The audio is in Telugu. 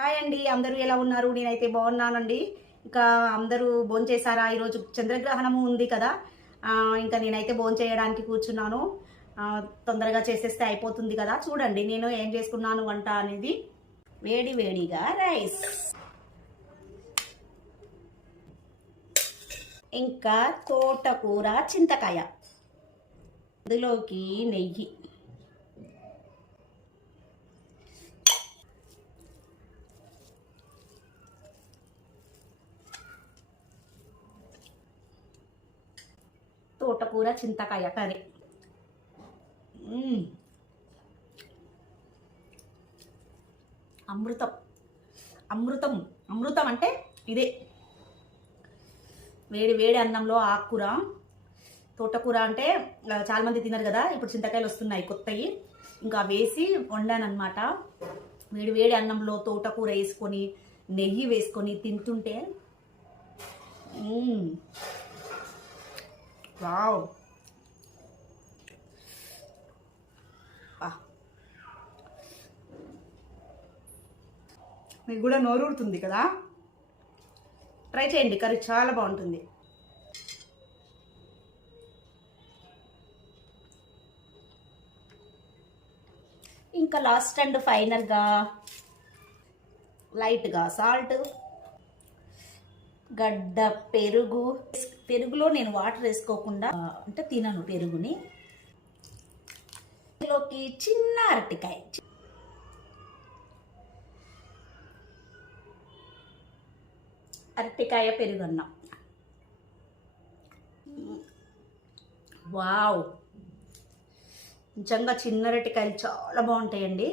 హాయ్ అండి అందరూ ఎలా ఉన్నారు? నేనైతే బాగున్నానండి. ఇంకా అందరూ భోంచేశారా ఈరోజు చంద్రగ్రహణము ఉంది కదా. ఇంకా నేనైతే భోంచేయడానికి కూర్చున్నాను. తొందరగా చేసేస్తే అయిపోతుంది కదా. చూడండి నేను ఏం చేసుకున్నాను వంట అనేది. వేడి వేడిగా రైస్. ఇంకా తోటకూర చింతకాయ. ఇందులోకి నెయ్యి. తోటకూర చింతకాయ కర్రీ. అమృతం. అమృతం. అమృతం అంటే ఇదే. వేడి వేడి అన్నంలో ఆకుకూర. తోటకూర అంటే చాలామంది తిన్నారు తినరు కదా ఇప్పుడు చింతకాయలు వస్తున్నాయి కొత్తవి ఇంకా వేసి వండానమాట వేడి వేడి అన్నంలో తోటకూర వేసుకొని నెయ్యి వేసుకొని తింటుంటే వావ్. మీకు కూడా నోరూరుతుంది కదా? ట్రై చేయండి కర్రీ చాలా బాగుంటుంది. ఇంకా లాస్ట్ అండ్ ఫైనల్గా లైట్గా సాల్ట్ గడ్డ పెరుగు పెరుగులో నేను వాటర్ వేసుకోకుండా అంటే తినను పెరుగుని. ఇందులోకి చిన్న అరటికాయ. అరటికాయ పెరుగు అన్నం వావ్! నిజంగా చిన్న అరటికాయలు చాలా బాగుంటాయండి.